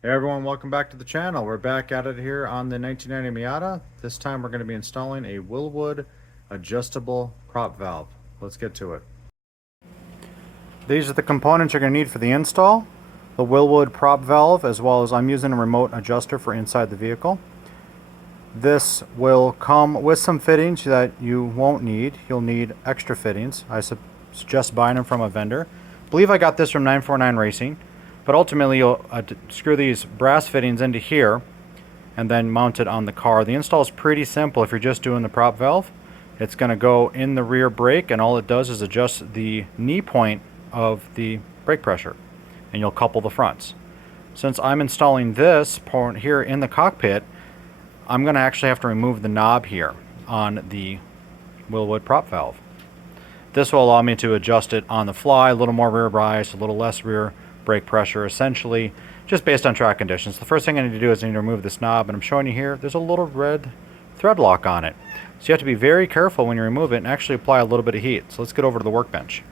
Hey everyone, welcome back to the channel. We're back at it here on the 1990 Miata. This time we're going to be installing a Wilwood adjustable prop valve. Let's get to it. These are the components you're going to need for the install. The Wilwood prop valve, as well as I'm using a remote adjuster for inside the vehicle. This will come with some fittings that you won't need. You'll need extra fittings. I suggest buying them from a vendor. I believe I got this from 949 Racing. But ultimately, you'll screw these brass fittings into here and then mount it on the car. The install is pretty simple if you're just doing the prop valve. It's going to go in the rear brake, and all it does is adjust the knee point of the brake pressure, and you'll couple the fronts. Since I'm installing this part here in the cockpit, I'm going to actually have to remove the knob here on the Wilwood prop valve. This will allow me to adjust it on the fly, a little more rear bias, a little less rear brake pressure, essentially just based on track conditions. The first thing I need to do is I need to remove this knob, and I'm showing you here there's a little red thread lock on it, so you have to be very careful when you remove it and actually apply a little bit of heat. So let's get over to the workbench.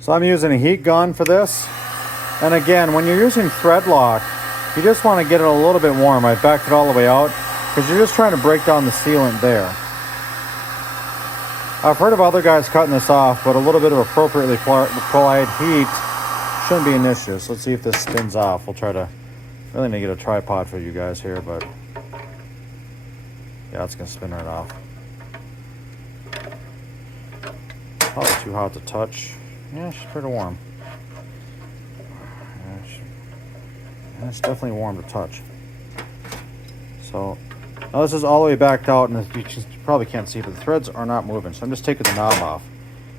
So I'm using a heat gun for this, and again, when you're using thread lock, you just want to get it a little bit warm. I backed it all the way out because you're just trying to break down the sealant there. I've heard of other guys cutting this off, but a little bit of appropriately applied heat shouldn't be an issue. So let's see if this spins off. We'll try to really need to get a tripod for you guys here, but yeah, it's gonna spin right off. Probably too hot to touch. Yeah, she's pretty warm. Yeah, it's definitely warm to touch. So now this is all the way backed out, and you probably can't see, but the threads are not moving. So I'm just taking the knob off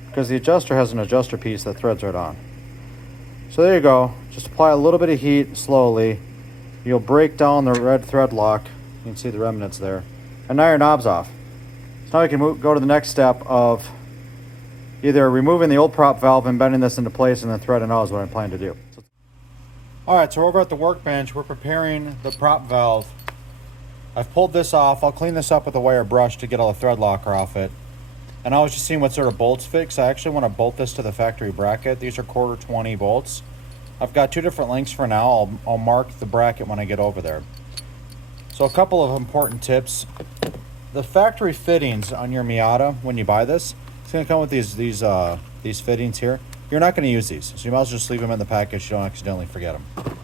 because the adjuster has an adjuster piece that threads right on. So there you go. Just apply a little bit of heat slowly. You'll break down the red thread lock. You can see the remnants there. And now your knob's off. So now we can go to the next step of either removing the old prop valve and bending this into place and then threading out is what I'm planning to do. Alright, so over at the workbench, we're preparing the prop valve. I've pulled this off. I'll clean this up with a wire brush to get all the thread locker off it. And I was just seeing what sort of bolts fit, because I actually want to bolt this to the factory bracket. These are 1/4 20 bolts. I've got two different lengths for now. I'll mark the bracket when I get over there. So a couple of important tips. The factory fittings on your Miata, when you buy this, it's going to come with these fittings here. You're not going to use these, so you might as well just leave them in the package so you don't accidentally forget them.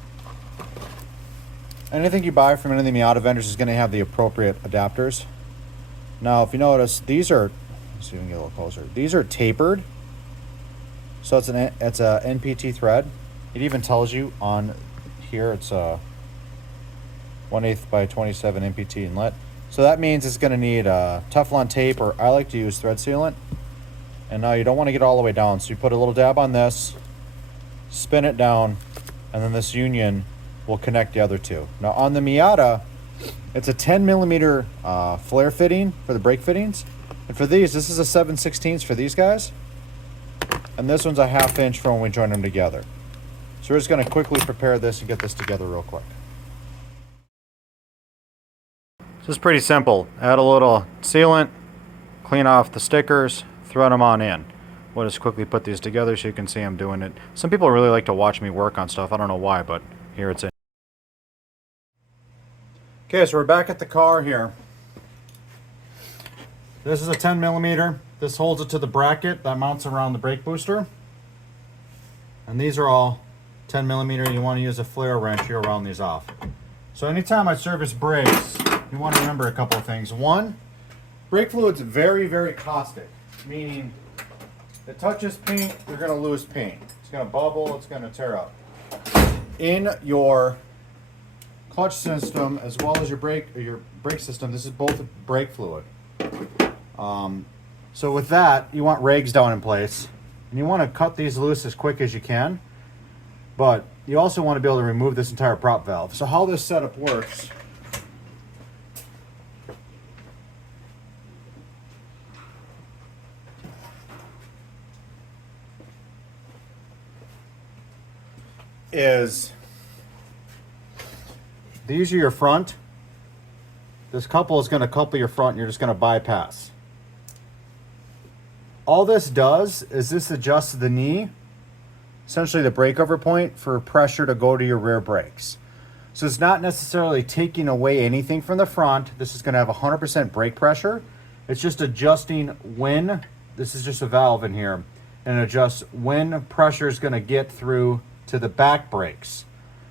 Anything you buy from any of the Miata vendors is going to have the appropriate adapters. Now, if you notice, these are, let's see if we can get a little closer. These are tapered, so it's a NPT thread. It even tells you on here it's a 1/8 by 27 NPT inlet. So that means it's going to need Teflon tape, or I like to use thread sealant. And now you don't want to get all the way down, so you put a little dab on this, spin it down, and then this union will connect the other two. Now on the Miata, it's a 10mm flare fitting for the brake fittings. And for these, this is a 7/16 for these guys. And this one's a 1/2 inch for when we join them together. So we're just gonna quickly prepare this and get this together real quick. This is pretty simple. Add a little sealant, clean off the stickers, thread them on in. We'll just quickly put these together so you can see I'm doing it. Some people really like to watch me work on stuff. I don't know why, but here it's in. Okay, so we're back at the car here. This is a 10mm. This holds it to the bracket that mounts around the brake booster. And these are all 10mm. You want to use a flare wrench here to round these off. So anytime I service brakes, you want to remember a couple of things. One, brake fluid's very, very caustic, meaning it touches paint, you're going to lose paint. It's going to bubble, it's going to tear up. In your clutch system as well as your brake system, this is both brake fluid. So with that, you want rags down in place, and you want to cut these loose as quick as you can, but you also want to be able to remove this entire prop valve. So how this setup works is these are your front. This couple is going to couple your front, and you're just going to bypass. All this does is this adjusts the knee essentially the breakover point for pressure to go to your rear brakes. So it's not necessarily taking away anything from the front. This is going to have 100% brake pressure. It's just adjusting when, this is just a valve in here, and it adjusts when pressure is going to get through to the back brakes.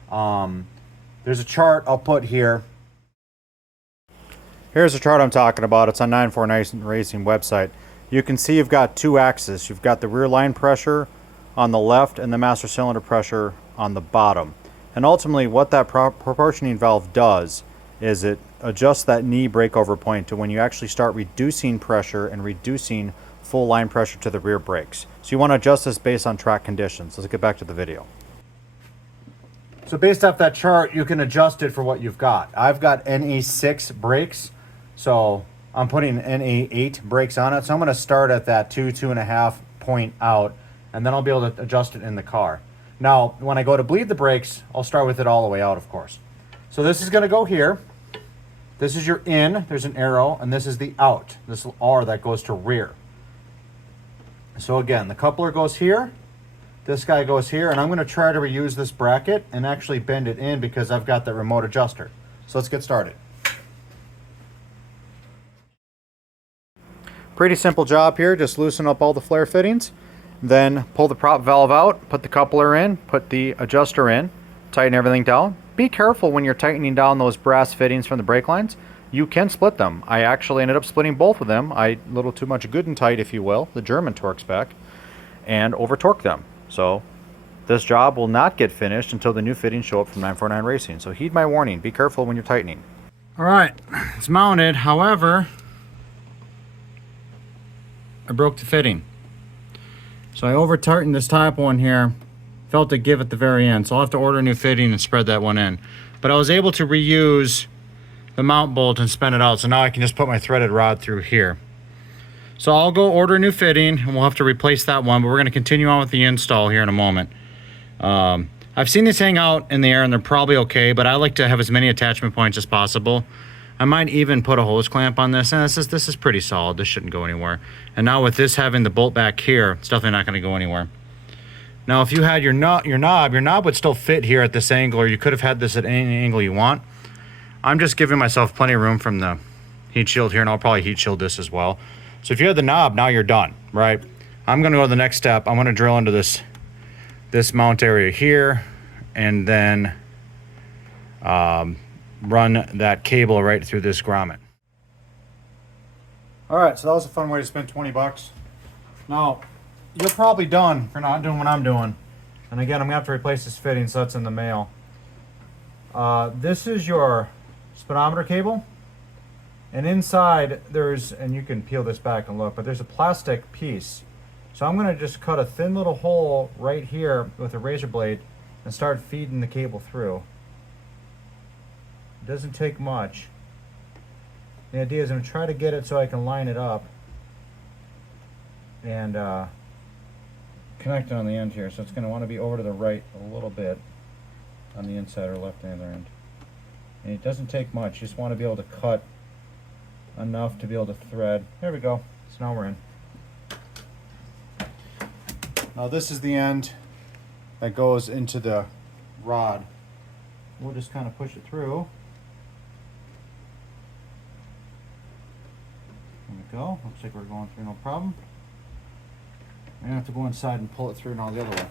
There's a chart I'll put here. Here's the chart I'm talking about. It's on 949 Racing website. You can see you've got two axes. You've got the rear line pressure on the left and the master cylinder pressure on the bottom. And ultimately what that proportioning valve does is it adjusts that knee breakover point to when you actually start reducing pressure and reducing full line pressure to the rear brakes. So you want to adjust this based on track conditions. Let's get back to the video. So based off that chart, you can adjust it for what you've got. I've got NA6 brakes, so I'm putting NA8 brakes on it. So I'm going to start at that 2.5 point out, and then I'll be able to adjust it in the car. Now, when I go to bleed the brakes, I'll start with it all the way out, of course. So this is going to go here. This is your in, there's an arrow, and this is the out. This R that goes to rear. So again, the coupler goes here, this guy goes here, and I'm going to try to reuse this bracket and actually bend it in because I've got the remote adjuster. So let's get started. Pretty simple job here, just loosen up all the flare fittings, then pull the prop valve out, put the coupler in, put the adjuster in, tighten everything down. Be careful when you're tightening down those brass fittings from the brake lines. You can split them. I actually ended up splitting both of them. A little too much good and tight, if you will, the German torque spec, and over torque them. So this job will not get finished until the new fittings show up from 949 Racing. So heed my warning, be careful when you're tightening. All right, it's mounted. However, I broke the fitting. So I over tightened this top one here, felt it give at the very end. So I'll have to order a new fitting and spread that one in. But I was able to reuse the mount bolt and spin it out. So now I can just put my threaded rod through here. So I'll go order a new fitting and we'll have to replace that one, but we're gonna continue on with the install here in a moment. I've seen these hang out in the air and they're probably okay, but I like to have as many attachment points as possible. I might even put a hose clamp on this, and this is pretty solid. This shouldn't go anywhere. And now with this having the bolt back here, it's definitely not gonna go anywhere. Now if you had your knob would still fit here at this angle, or you could have had this at any angle you want. I'm just giving myself plenty of room from the heat shield here, and I'll probably heat shield this as well. So if you had the knob, now you're done, right? I'm gonna go to the next step. I'm gonna drill into this mount area here, and then run that cable right through this grommet. All right, so that was a fun way to spend 20 bucks. Now, you're probably done for not doing what I'm doing. And again, I'm gonna have to replace this fitting, so that's in the mail. This is your speedometer cable. And inside there's, and you can peel this back and look, but there's a plastic piece. So I'm gonna just cut a thin little hole right here with a razor blade and start feeding the cable through. It doesn't take much. The idea is I'm gonna try to get it so I can line it up and connect it on the end here. So it's gonna wanna be over to the right a little bit on the inside or left hand end. And it doesn't take much, you just wanna be able to cut enough to be able to thread. There we go. So now we're in. Now this is the end that goes into the rod. We'll just kind of push it through. There we go. Looks like we're going through no problem. I'm gonna have to go inside and pull it through now the other way.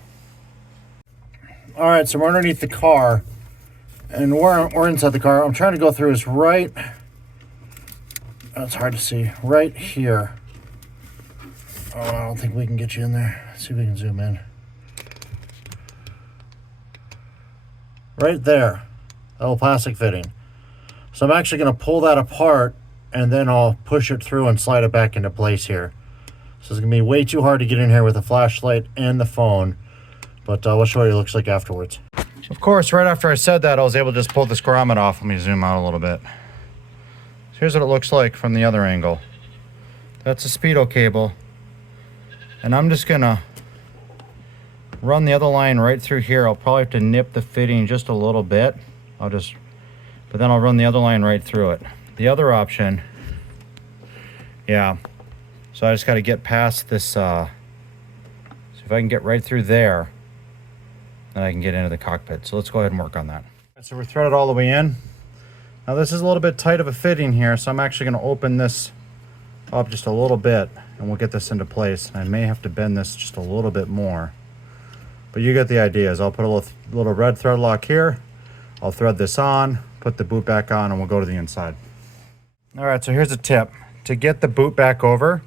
All right, so we're underneath the car, and we're inside the car. I'm trying to go through is right. It's hard to see. Right here. Oh, I don't think we can get you in there. Let's see if we can zoom in. Right there. That little plastic fitting. So I'm actually going to pull that apart, and then I'll push it through and slide it back into place here. So it's going to be way too hard to get in here with a flashlight and the phone, but we'll show you what it looks like afterwards. Of course, right after I said that, I was able to just pull this grommet off. Let me zoom out a little bit. So here's what it looks like from the other angle. That's a speedo cable. And I'm just gonna run the other line right through here. I'll probably have to nip the fitting just a little bit. But then I'll run the other line right through it. The other option, yeah. So I just gotta get past this, so if I can get right through there, then I can get into the cockpit. So let's go ahead and work on that. So we're threaded all the way in. Now this is a little bit tight of a fitting here, so I'm actually going to open this up just a little bit and we'll get this into place. I may have to bend this just a little bit more, but you get the idea. I'll put a little red thread lock here. I'll thread this on, put the boot back on, and we'll go to the inside. All right, so here's a tip. To get the boot back over,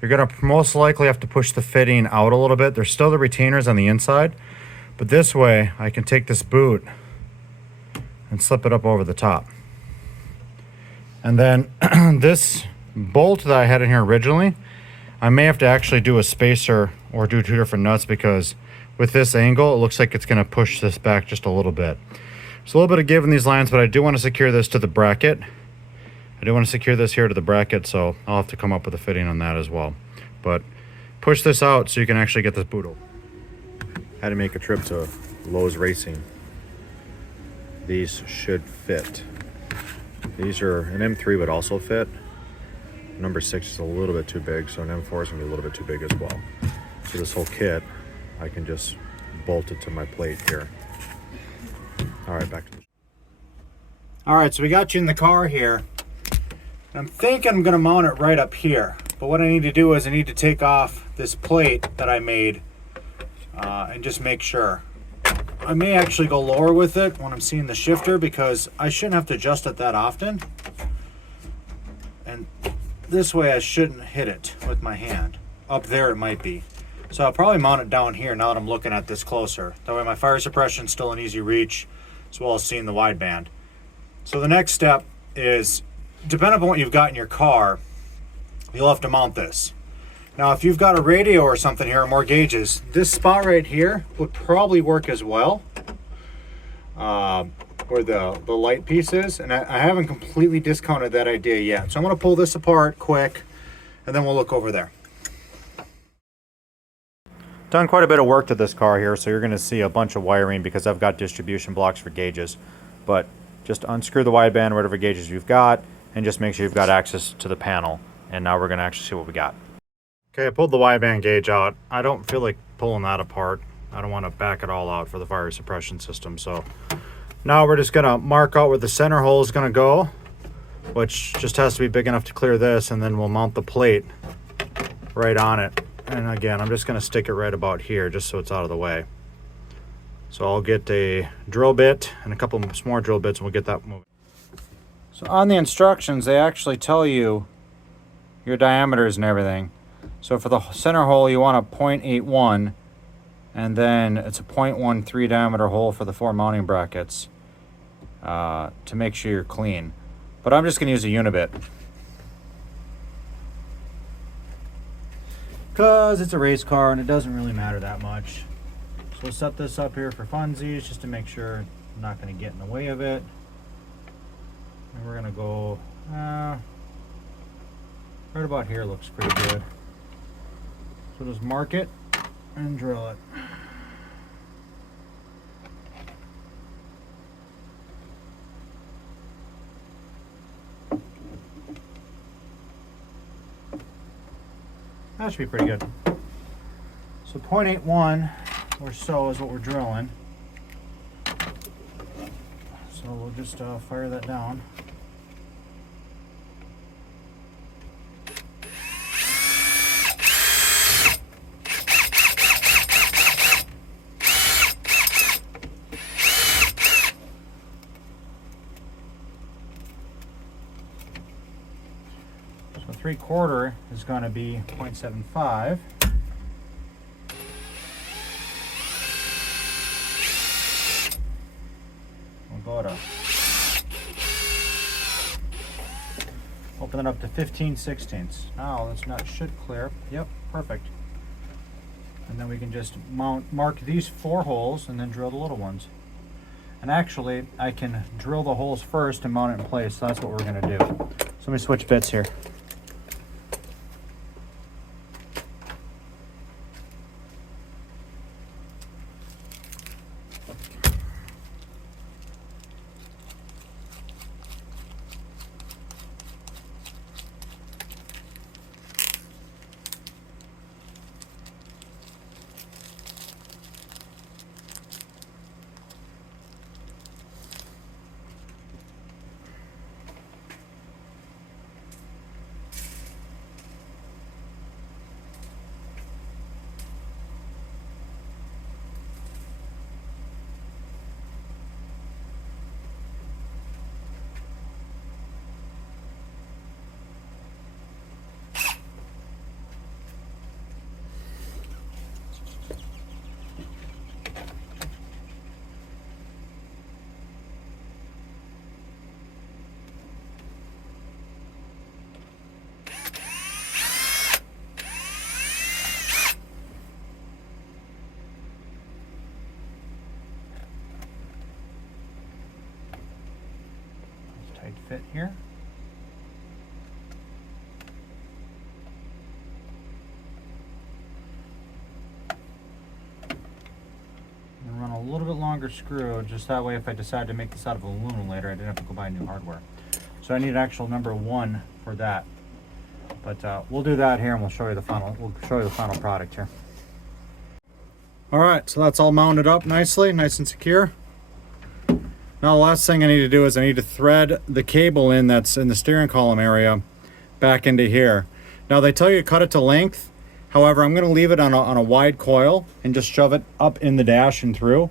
you're gonna most likely have to push the fitting out a little bit. There's still the retainers on the inside, but this way I can take this boot and slip it up over the top. And then this bolt that I had in here originally, I may have to actually do a spacer or do two different nuts, because with this angle, it looks like it's gonna push this back just a little bit. There's a little bit of give in these lines, but I do want to secure this to the bracket. I do want to secure this here to the bracket, so I'll have to come up with a fitting on that as well. But push this out so you can actually get this boot open. Had to make a trip to Lowe's Racing. These should fit. These are, an M3 would also fit. Number 6 is a little bit too big, so an M4 is going to be a little bit too big as well. So this whole kit, I can just bolt it to my plate here. All right, back to the... All right, so we got you in the car here. I'm thinking I'm gonna mount it right up here, but what I need to do is I need to take off this plate that I made and just make sure. I may actually go lower with it when I'm seeing the shifter, because I shouldn't have to adjust it that often. And this way I shouldn't hit it with my hand. Up there it might be. So I'll probably mount it down here now that I'm looking at this closer. That way my fire suppression's still in easy reach, as well as seeing the wideband. So the next step is, depending on what you've got in your car, you'll have to mount this. Now, if you've got a radio or something here, or more gauges, this spot right here would probably work as well, where the light piece is. And I haven't completely discounted that idea yet. So I'm going to pull this apart quick, and then we'll look over there. Done quite a bit of work to this car here, so you're going to see a bunch of wiring because I've got distribution blocks for gauges. But just unscrew the wideband, whatever gauges you've got, and just make sure you've got access to the panel. And now we're going to actually see what we got. Okay, I pulled the wideband gauge out. I don't feel like pulling that apart. I don't want to back it all out for the fire suppression system. So now we're just going to mark out where the center hole is going to go, which just has to be big enough to clear this, and then we'll mount the plate right on it. And again, I'm just going to stick it right about here just so it's out of the way. So I'll get a drill bit and a couple more drill bits, and we'll get that moving. So on the instructions, they actually tell you your diameters and everything. So for the center hole, you want a 0.81, and then it's a 0.13 diameter hole for the 4 mounting brackets to make sure you're clean. But I'm just going to use a unibit, because it's a race car and it doesn't really matter that much. So we'll set this up here for funsies just to make sure I'm not going to get in the way of it. And we're going to go right about here. Looks pretty good. So just mark it and drill it. That should be pretty good. So 0.81 or so is what we're drilling. So we'll just fire that down. So 3/4 is going to be 0.75. We'll go to open it up to 15/16. Now this nut should clear. Yep, perfect. And then we can just mark these 4 holes and then drill the little ones. And actually, I can drill the holes first and mount it in place. So that's what we're going to do. So let me switch bits here. Tight fit here. And run a little bit longer screw, just that way if I decide to make this out of aluminum later, I didn't have to go buy new hardware. So I need actual number 1 for that. But we'll do that here, and we'll show you the final. We'll show you the final product here. All right, so that's all mounted up nicely, nice and secure. Now the last thing I need to do is I need to thread the cable in that's in the steering column area back into here. Now they tell you to cut it to length. However, I'm going to leave it on a wide coil and just shove it up in the dash and through.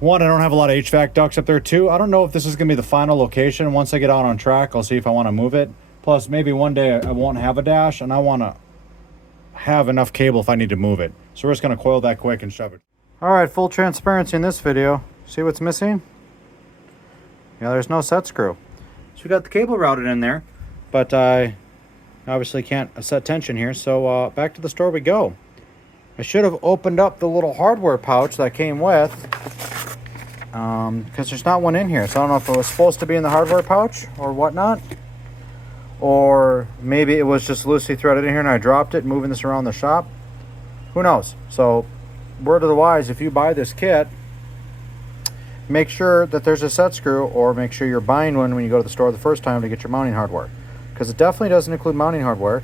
One, I don't have a lot of HVAC ducts up there. Two, I don't know if this is going to be the final location. Once I get out on track, I'll see if I want to move it. Plus, maybe one day I won't have a dash, and I want to have enough cable if I need to move it. So we're just going to coil that quick and shove it. All right, full transparency in this video. See what's missing? Yeah, there's no set screw. So we got the cable routed in there, but I obviously can't set tension here. So back to the store we go. I should have opened up the little hardware pouch that came with, because there's not one in here. So I don't know if it was supposed to be in the hardware pouch or whatnot. Or maybe it was just loosely threaded in here and I dropped it moving this around the shop. Who knows? So, word of the wise, if you buy this kit, make sure that there's a set screw, or make sure you're buying one when you go to the store the first time to get your mounting hardware. Because it definitely doesn't include mounting hardware.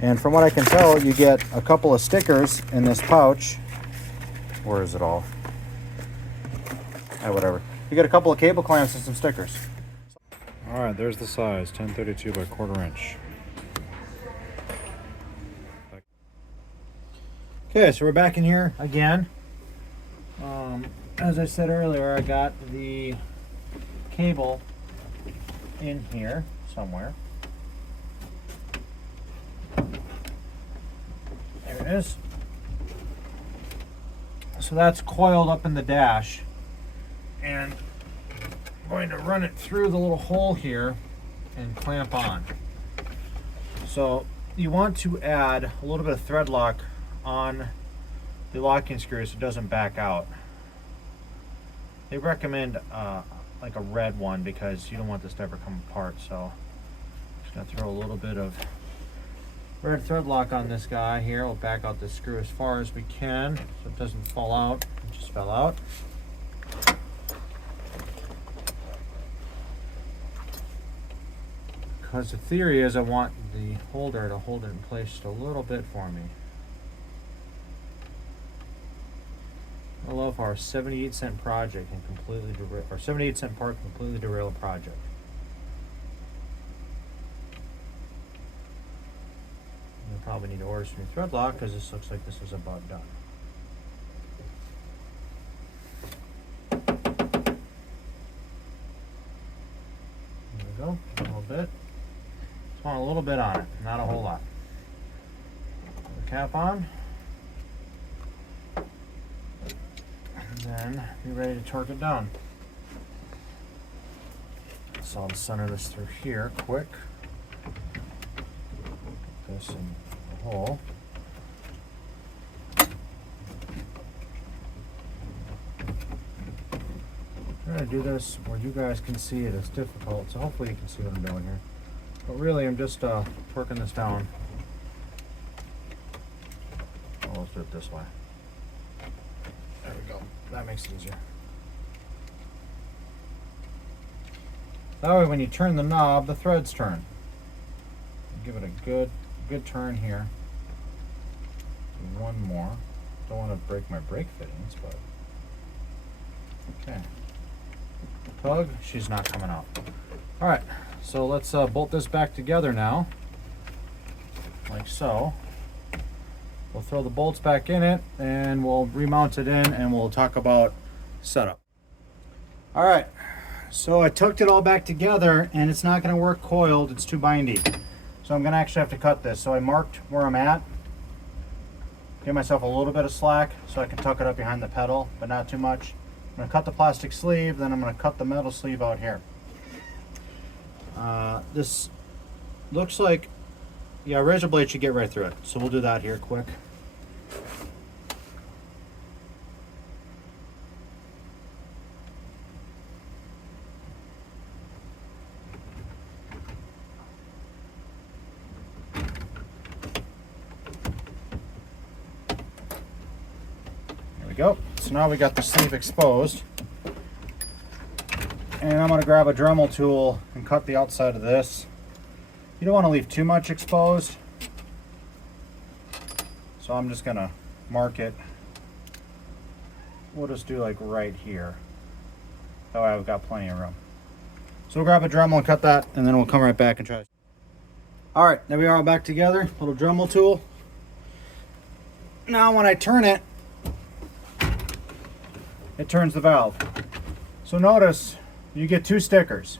And from what I can tell, you get a couple of stickers in this pouch. Where is it all? Whatever. You get a couple of cable clamps and some stickers. All right, there's the size, 1032 by 1/4 inch. Okay, so we're back in here again. As I said earlier, I got the cable in here somewhere. There it is. So that's coiled up in the dash, and I'm going to run it through the little hole here and clamp on. So you want to add a little bit of thread lock on the locking screw so it doesn't back out. They recommend like a red one because you don't want this to ever come apart. So I'm just going to throw a little bit of red thread lock on this guy here. We'll back out the screw as far as we can so it doesn't fall out. It just fell out. Because the theory is I want the holder to hold it in place just a little bit for me. I love how our 78-cent project can completely derail, or 78-cent part can completely derail a project. You'll probably need to order some new thread lock because this looks like this is about done. There we go, a little bit. Just want a little bit on it, not a whole lot. Put the cap on. And then be ready to torque it down. So I'll center this through here quick. Put this in the hole. I'm going to do this where you guys can see it. It's difficult, so hopefully you can see what I'm doing here. But really, I'm just torquing this down. Oh, let's do it this way. There we go. That makes it easier. That way when you turn the knob, the threads turn. Give it a good turn here. One more. Don't want to break my brake fittings, but okay. Tug, she's not coming out. All right, so let's bolt this back together now, like so. We'll throw the bolts back in it and we'll remount it in and we'll talk about setup. All right, so I tucked it all back together and it's not gonna work coiled, it's too bindy. So I'm gonna actually have to cut this. So I marked where I'm at. Give myself a little bit of slack so I can tuck it up behind the pedal, but not too much. I'm gonna cut the plastic sleeve, then I'm gonna cut the metal sleeve out here. This looks like, yeah, razor blade should get right through it. So we'll do that here quick. So now we got the sleeve exposed. And I'm going to grab a Dremel tool and cut the outside of this. You don't want to leave too much exposed. So I'm just going to mark it. We'll just do like right here. That way I've got plenty of room. So we'll grab a Dremel and cut that, and then we'll come right back and try. All right, there we are, back together. Little Dremel tool. Now when I turn it, it turns the valve. So notice you get two stickers.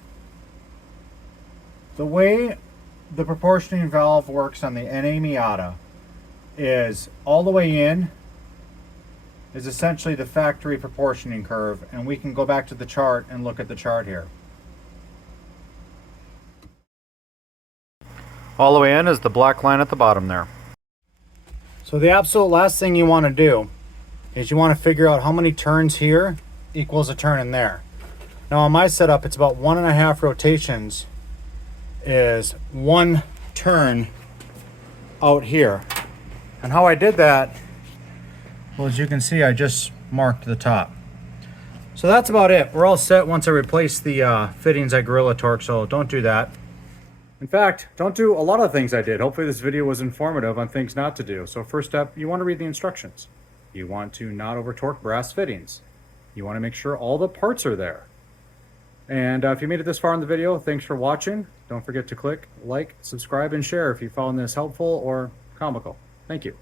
The way the proportioning valve works on the NA Miata is all the way in is essentially the factory proportioning curve, and we can go back to the chart and look at the chart here. All the way in is the black line at the bottom there. So the absolute last thing you want to do is you want to figure out how many turns here equals a turn in there. Now on my setup, it's about 1.5 rotations is 1 turn out here. And how I did that, well, as you can see, I just marked the top. So that's about it. We're all set once I replace the fittings at Gorilla Torque, so don't do that. In fact, don't do a lot of things I did. Hopefully this video was informative on things not to do. So first step, you want to read the instructions. You want to not over torque brass fittings. You want to make sure all the parts are there. And if you made it this far in the video, thanks for watching. Don't forget to click like, subscribe, and share if you found this helpful or comical. Thank you.